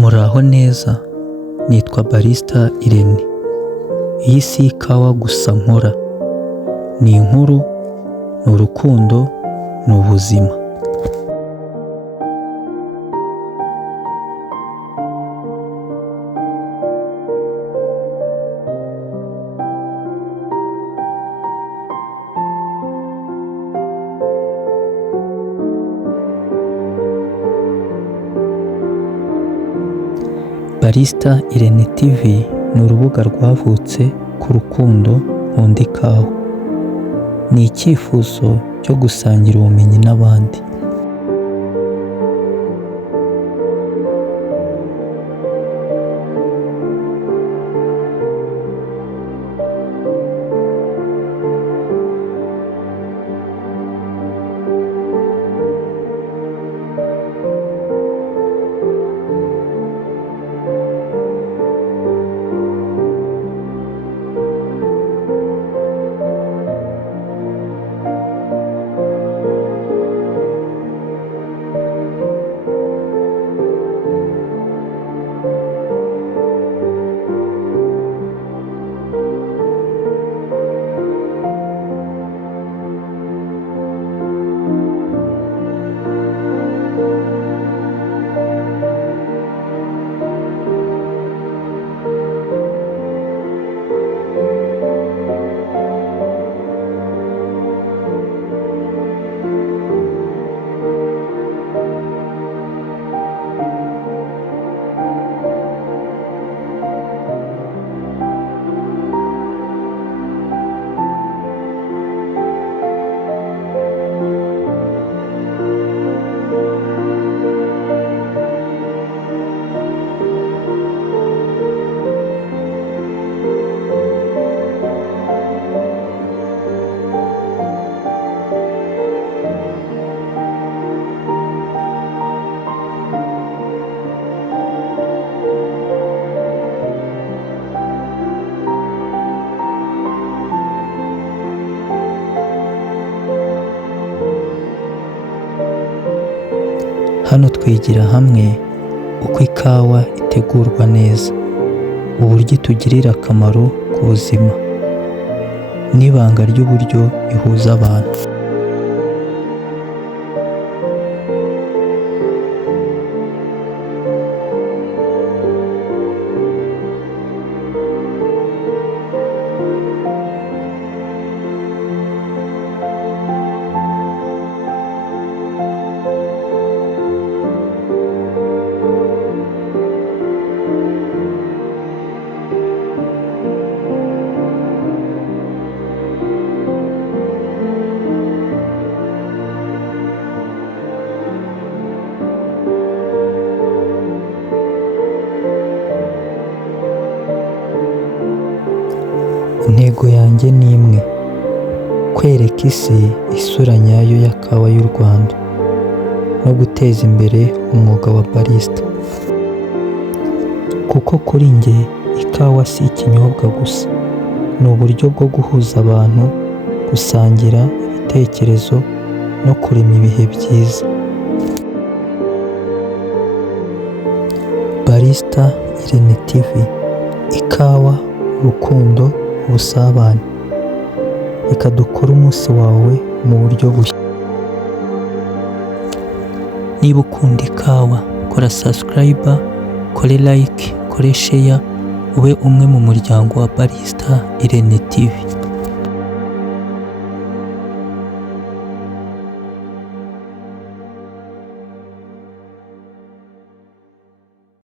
Muraho neza, nitwa Barista Irene. Iyi si ikawa gusa nkora, ni inkuru, ni urukundo, ni ubuzima. Barista Irene TV ni urubuga rwavutse ku rukundo nkunda ikawa. Ni icyifuzo cyo gusangira ubumenyi n'abandi. Hano twigira hamwe uko ikawa itegurwa neza, uburyo itugirira akamaro ku buzima, n'ibanga ry'uburyo ihuza abantu. Intego yanjye ni imwe: kwereka isi isura nyayo ya kawa y'u Rwanda no guteza imbere umwuga wa barista. Kuko kuri njye ikawa si ikinyobwa gusa, ni uburyo bwo guhuza abantu, gusangira ibitekerezo no kurema ibihe byiza. Barista Irene TV, ikawa, urukundo, ubusabane. Reka dukore umunsi wawe mu buryo bushya. Niba ukunda ikawa, kora subscribe, kore like, kore share, ube umwe mu muryango wa Barista Irene TV.